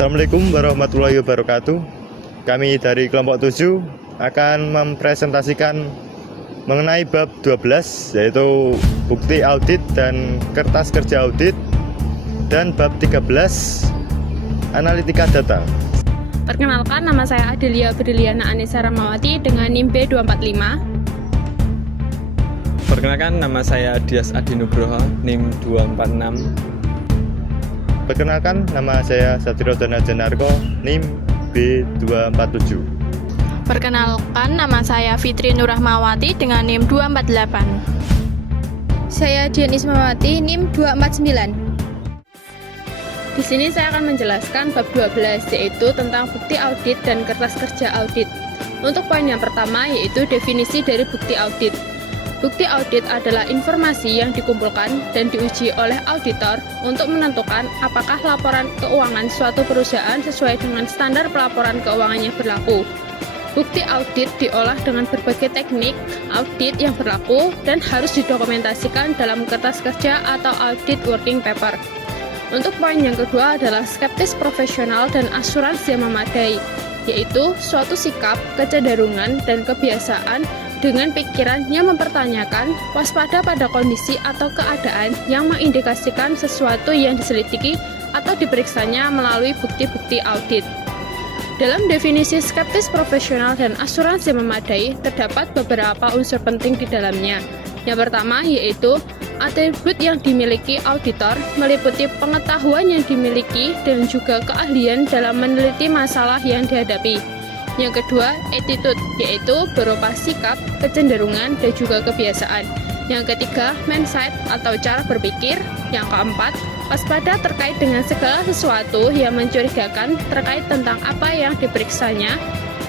Assalamualaikum warahmatullahi wabarakatuh. Kami dari kelompok 7 akan mempresentasikan mengenai bab 12, yaitu bukti audit dan kertas kerja audit, dan bab 13, analitika data. Perkenalkan, nama saya Adelia Berdiliana Anissa Ramawati dengan NIM B245. Perkenalkan, nama saya Dias Adi Nugroho, NIM 246. Perkenalkan, nama saya Satriodana Janarko, NIM B247. Perkenalkan, nama saya Fitri Nurrahmawati dengan NIM 248. Saya Dian Ismawati, NIM 249. Di sini saya akan menjelaskan bab 12, yaitu tentang bukti audit dan kertas kerja audit. Untuk poin yang pertama, yaitu definisi dari bukti audit. Bukti audit adalah informasi yang dikumpulkan dan diuji oleh auditor untuk menentukan apakah laporan keuangan suatu perusahaan sesuai dengan standar pelaporan keuangan yang berlaku. Bukti audit diolah dengan berbagai teknik audit yang berlaku dan harus didokumentasikan dalam kertas kerja atau audit working paper. Untuk poin yang kedua adalah skeptis profesional dan asuransi yang memadai, yaitu suatu sikap, kecenderungan, dan kebiasaan dengan pikiran yang mempertanyakan, waspada pada kondisi atau keadaan yang mengindikasikan sesuatu yang diselidiki atau diperiksanya melalui bukti-bukti audit. Dalam definisi skeptis profesional dan asuransi memadai, terdapat beberapa unsur penting di dalamnya. Yang pertama yaitu atribut yang dimiliki auditor, meliputi pengetahuan yang dimiliki dan juga keahlian dalam meneliti masalah yang dihadapi. Yang kedua, attitude, yaitu berupa sikap, kecenderungan, dan juga kebiasaan. Yang ketiga, mindset atau cara berpikir. Yang keempat, waspada terkait dengan segala sesuatu yang mencurigakan terkait tentang apa yang diperiksanya.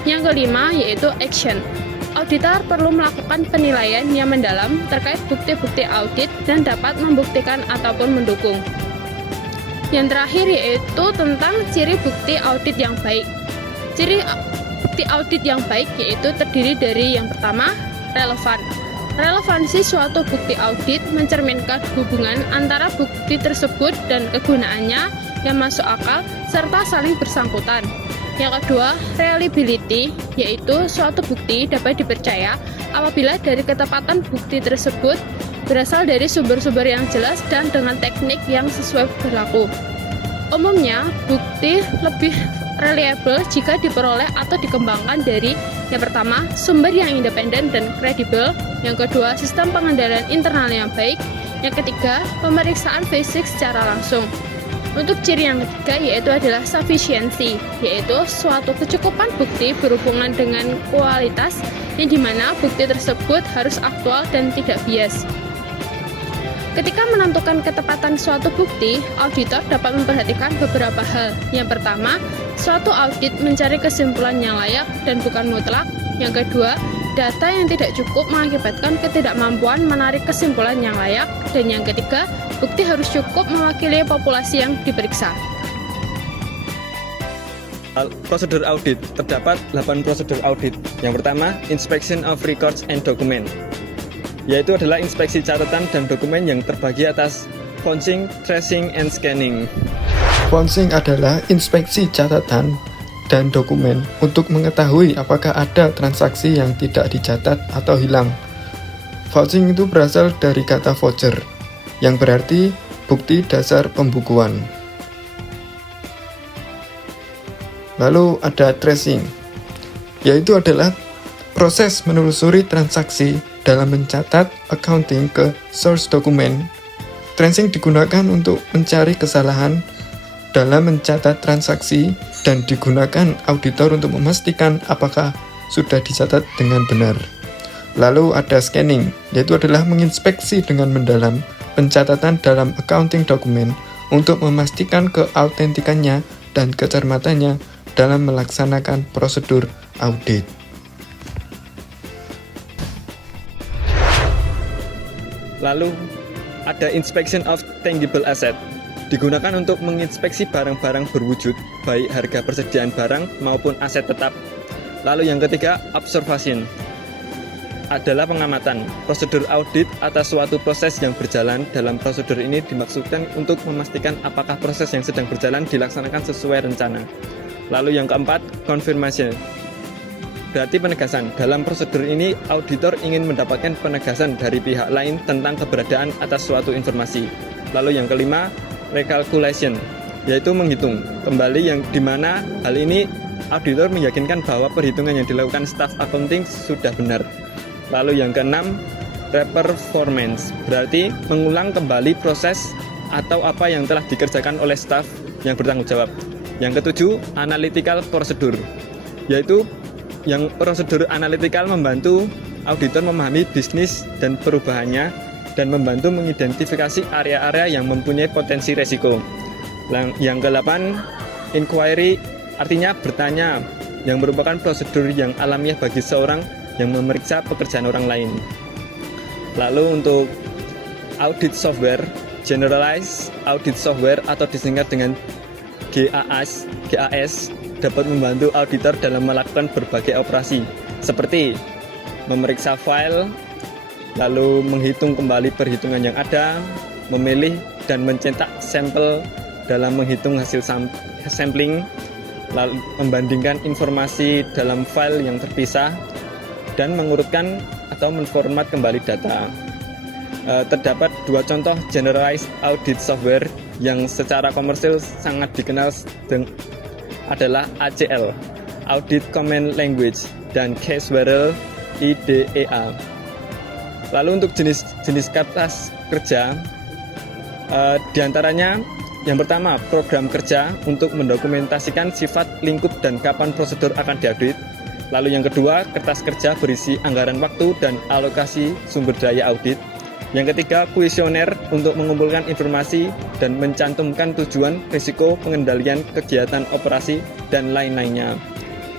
Yang kelima, yaitu action. Auditor perlu melakukan penilaian yang mendalam terkait bukti-bukti audit dan dapat membuktikan ataupun mendukung. Yang terakhir yaitu tentang ciri bukti audit yang baik. Ciri bukti audit yang baik yaitu terdiri dari yang pertama, relevan. Relevansi suatu bukti audit mencerminkan hubungan antara bukti tersebut dan kegunaannya yang masuk akal serta saling bersangkutan. Yang kedua, reliability, yaitu suatu bukti dapat dipercaya apabila dari ketepatan bukti tersebut berasal dari sumber-sumber yang jelas dan dengan teknik yang sesuai berlaku. Umumnya, bukti lebih reliable jika diperoleh atau dikembangkan dari yang pertama, sumber yang independen dan kredibel. Yang kedua, sistem pengendalian internal yang baik. Yang ketiga, pemeriksaan fisik secara langsung. Untuk ciri yang ketiga yaitu adalah sufficiency, yaitu suatu kecukupan bukti berhubungan dengan kualitas yang dimana bukti tersebut harus aktual dan tidak bias. Ketika menentukan ketepatan suatu bukti, auditor dapat memperhatikan beberapa hal. Yang pertama, suatu audit mencari kesimpulan yang layak dan bukan mutlak. Yang kedua, data yang tidak cukup mengakibatkan ketidakmampuan menarik kesimpulan yang layak. Dan yang ketiga, bukti harus cukup mewakili populasi yang diperiksa. Prosedur audit, terdapat 8 prosedur audit. Yang pertama, inspection of records and document, yaitu adalah inspeksi catatan dan dokumen yang terbagi atas punching, tracing, and scanning. Punching adalah inspeksi catatan dan dokumen untuk mengetahui apakah ada transaksi yang tidak dicatat atau hilang. Vouching itu berasal dari kata voucher, yang berarti bukti dasar pembukuan. Lalu ada tracing, yaitu adalah proses menelusuri transaksi dalam mencatat accounting ke source dokumen. Tracing digunakan untuk mencari kesalahan dalam mencatat transaksi dan digunakan auditor untuk memastikan apakah sudah dicatat dengan benar. Lalu ada scanning, yaitu adalah menginspeksi dengan mendalam pencatatan dalam accounting dokumen untuk memastikan keautentikannya dan kecermatannya dalam melaksanakan prosedur audit. Lalu ada inspection of tangible asset, digunakan untuk menginspeksi barang-barang berwujud, baik harga persediaan barang maupun aset tetap. Lalu yang ketiga, observation. adalah pengamatan. Prosedur audit atas suatu proses yang berjalan. Dalam prosedur ini dimaksudkan untuk memastikan apakah proses yang sedang berjalan dilaksanakan sesuai rencana. Lalu yang keempat, confirmation. Berarti penegasan. Dalam prosedur ini, auditor ingin mendapatkan penegasan dari pihak lain tentang keberadaan atas suatu informasi. Lalu yang kelima, recalculation, yaitu menghitung kembali, yang dimana hal ini auditor meyakinkan bahwa perhitungan yang dilakukan staf accounting sudah benar. Lalu yang keenam, re-performance, berarti mengulang kembali proses atau apa yang telah dikerjakan oleh staf yang bertanggung jawab. Yang ketujuh, analytical procedure, yaitu yang prosedur analitikal membantu auditor memahami bisnis dan perubahannya dan membantu mengidentifikasi area-area yang mempunyai potensi resiko. Yang ke-8, inquiry, artinya bertanya, yang merupakan prosedur yang alamiah bagi seorang yang memeriksa pekerjaan orang lain. Lalu untuk audit software, generalized audit software atau disingkat dengan GAS, dapat membantu auditor dalam melakukan berbagai operasi seperti memeriksa file, lalu menghitung kembali perhitungan yang ada, memilih dan mencetak sampel dalam menghitung hasil sampling, lalu membandingkan informasi dalam file yang terpisah, dan mengurutkan atau menformat kembali data. Terdapat dua contoh generalized audit software yang secara komersil sangat dikenal adalah ACL, Audit Common Language, dan Caseware IDEA. Lalu untuk jenis kertas kerja, diantaranya yang pertama, program kerja untuk mendokumentasikan sifat, lingkup, dan kapan prosedur akan diaudit. Lalu yang kedua, kertas kerja berisi anggaran waktu dan alokasi sumber daya audit. Yang ketiga, kuesioner untuk mengumpulkan informasi dan mencantumkan tujuan, risiko, pengendalian kegiatan operasi, dan lain-lainnya.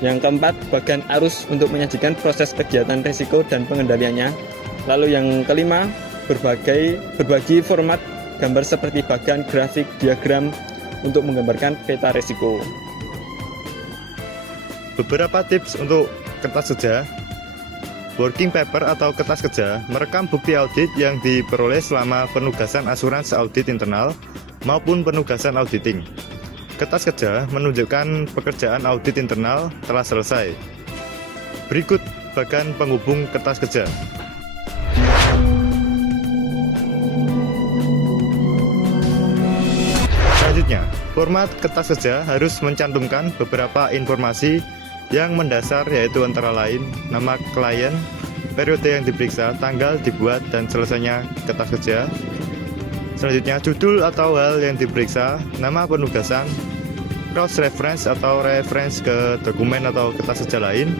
Yang keempat, bagan arus untuk menyajikan proses kegiatan risiko dan pengendaliannya. Lalu yang kelima, berbagi format gambar seperti bagan, grafik, diagram untuk menggambarkan peta risiko. Beberapa tips untuk kertas kerja. Working paper atau kertas kerja merekam bukti audit yang diperoleh selama penugasan asuransi audit internal maupun penugasan auditing. Kertas kerja menunjukkan pekerjaan audit internal telah selesai. Berikut bagan penghubung kertas kerja. Selanjutnya, format kertas kerja harus mencantumkan beberapa informasi yang mendasar, yaitu antara lain nama klien, periode yang diperiksa, tanggal dibuat dan selesainya kertas kerja. Selanjutnya, judul atau hal yang diperiksa, nama penugasan, cross reference atau reference ke dokumen atau kertas kerja lain.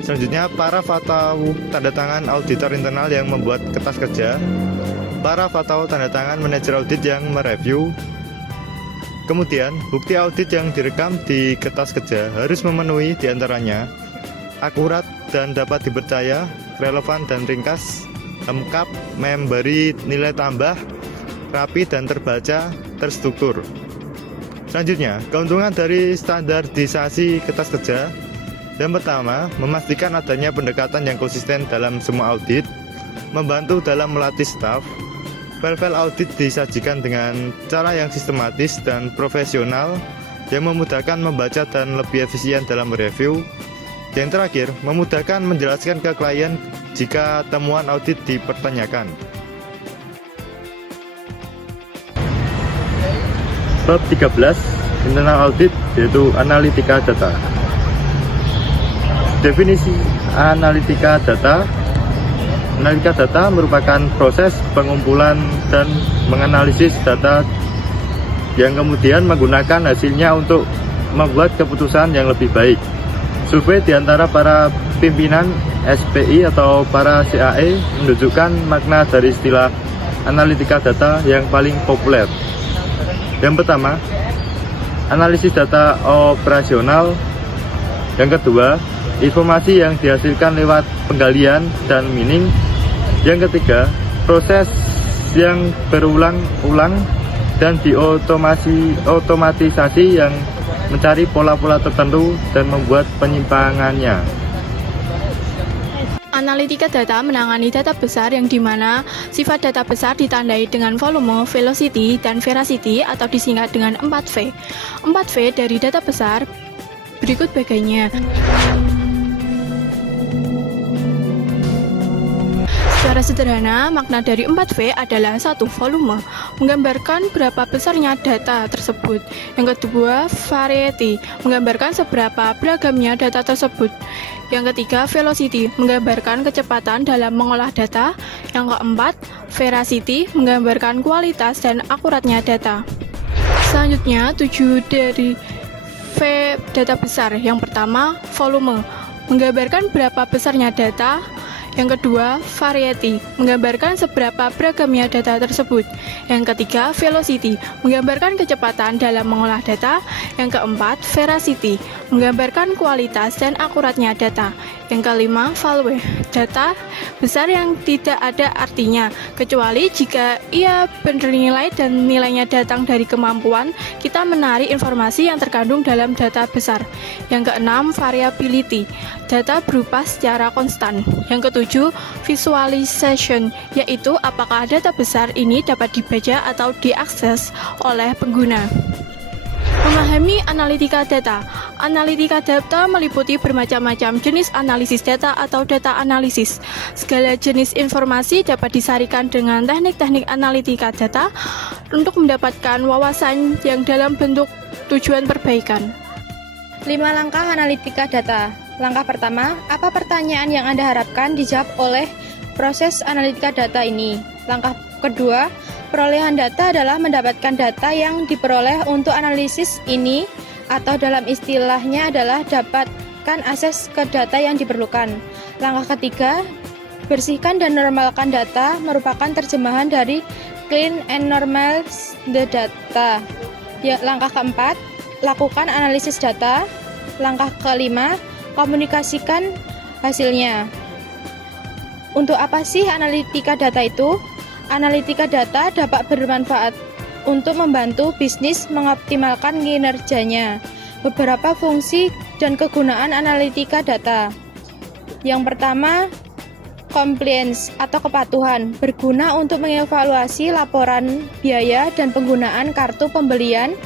Selanjutnya, paraf atau tanda tangan auditor internal yang membuat kertas kerja, paraf atau tanda tangan manajer audit yang mereview. Kemudian, bukti audit yang direkam di kertas kerja harus memenuhi diantaranya akurat dan dapat dipercaya, relevan dan ringkas, lengkap, memberi nilai tambah, rapi dan terbaca, terstruktur. Selanjutnya, keuntungan dari standarisasi kertas kerja. Yang pertama, memastikan adanya pendekatan yang konsisten dalam semua audit, membantu dalam melatih staf. File-file audit disajikan dengan cara yang sistematis dan profesional yang memudahkan membaca dan lebih efisien dalam mereview. Yang terakhir, memudahkan menjelaskan ke klien jika temuan audit dipertanyakan. Bab 13, internal audit, yaitu analitika data. Definisi analitika data. Analitika data merupakan proses pengumpulan dan menganalisis data yang kemudian menggunakan hasilnya untuk membuat keputusan yang lebih baik. Survei di antara para pimpinan SPI atau para CAE menunjukkan makna dari istilah analitika data yang paling populer. Yang pertama, analisis data operasional. Yang kedua, informasi yang dihasilkan lewat penggalian dan mining. Yang ketiga, proses yang berulang-ulang dan otomatisasi yang mencari pola-pola tertentu dan membuat penyimpangannya. Analitika data menangani data besar yang dimana sifat data besar ditandai dengan volume, velocity, dan veracity atau disingkat dengan 4V. 4V dari data besar berikut bagiannya. Secara sederhana, makna dari 4V adalah 1. Volume, menggambarkan berapa besarnya data tersebut. Yang kedua, variety, menggambarkan seberapa beragamnya data tersebut. Yang ketiga, velocity, menggambarkan kecepatan dalam mengolah data. Yang keempat, veracity, menggambarkan kualitas dan akuratnya data. Selanjutnya, 7 dari V data besar. Yang pertama, volume, menggambarkan berapa besarnya data. Yang kedua, variety, menggambarkan seberapa beragamnya data tersebut. Yang ketiga, velocity, menggambarkan kecepatan dalam mengolah data. Yang keempat, veracity, menggambarkan kualitas dan akuratnya data. Yang kelima, value, data besar yang tidak ada artinya, kecuali jika ia bernilai dan nilainya datang dari kemampuan kita menarik informasi yang terkandung dalam data besar. Yang keenam, variability, data berupa secara konstan. Yang ketujuh, visualization, yaitu apakah data besar ini dapat dibaca atau diakses oleh pengguna. Memahami analitika data. Analitika data meliputi bermacam-macam jenis analisis data atau data analisis. Segala jenis informasi dapat disarikan dengan teknik-teknik analitika data untuk mendapatkan wawasan yang dalam bentuk tujuan perbaikan. 5 langkah analitika data. Langkah pertama, apa pertanyaan yang Anda harapkan dijawab oleh proses analitika data ini? Langkah kedua, perolehan data adalah mendapatkan data yang diperoleh untuk analisis ini, atau dalam istilahnya adalah dapatkan akses ke data yang diperlukan. Langkah ketiga, bersihkan dan normalkan data merupakan terjemahan dari clean and normalize the data. Langkah keempat, lakukan analisis data. Langkah kelima, komunikasikan hasilnya. Untuk apa sih analitika data itu? Analitika data dapat bermanfaat untuk membantu bisnis mengoptimalkan kinerjanya. Beberapa fungsi dan kegunaan analitika data. Yang pertama, compliance atau kepatuhan, berguna untuk mengevaluasi laporan biaya dan penggunaan kartu pembelian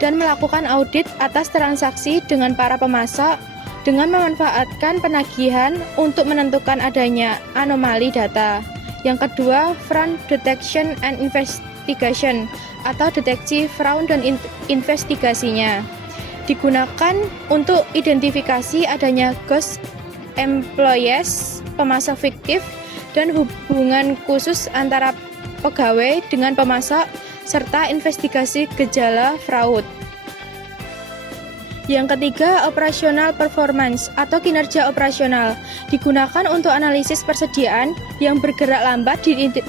dan melakukan audit atas transaksi dengan para pemasok dengan memanfaatkan penagihan untuk menentukan adanya anomali data. Yang kedua, fraud detection and investigation atau deteksi fraud dan investigasinya. Digunakan untuk identifikasi adanya ghost employees, pemasok fiktif, dan hubungan khusus antara pegawai dengan pemasok, serta investigasi gejala fraud. Yang ketiga, operational performance atau kinerja operasional, digunakan untuk analisis persediaan yang bergerak lambat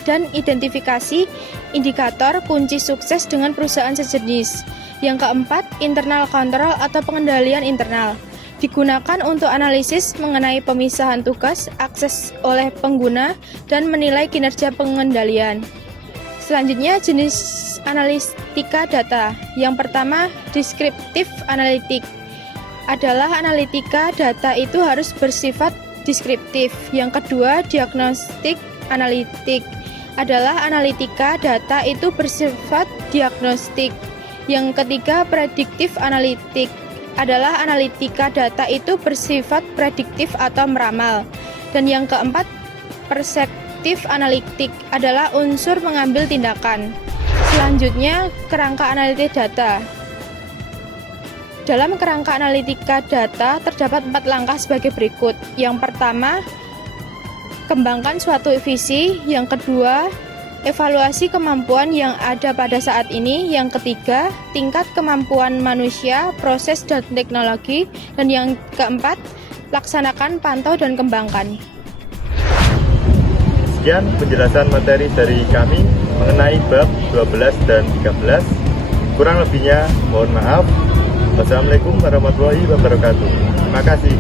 dan identifikasi indikator kunci sukses dengan perusahaan sejenis. Yang keempat, internal control atau pengendalian internal, digunakan untuk analisis mengenai pemisahan tugas, akses oleh pengguna, dan menilai kinerja pengendalian. Selanjutnya, jenis analitika data. Yang pertama, descriptive analytic, adalah analitika data itu harus bersifat deskriptif. Yang kedua, diagnostic analytic, adalah analitika data itu bersifat diagnostik. Yang ketiga, predictive analytic, adalah analitika data itu bersifat prediktif atau meramal. Dan yang keempat, perceptive analytic, adalah unsur mengambil tindakan. Selanjutnya, kerangka analitik data. Dalam kerangka analitika data terdapat 4 langkah sebagai berikut. Yang pertama, kembangkan suatu visi. Yang kedua, evaluasi kemampuan yang ada pada saat ini. Yang ketiga, tingkat kemampuan manusia, proses dan teknologi. Dan yang keempat, laksanakan, pantau dan kembangkan. Sekian penjelasan materi dari kami mengenai bab 12 dan 13. Kurang lebihnya mohon maaf. Wassalamualaikum warahmatullahi wabarakatuh. Terima kasih.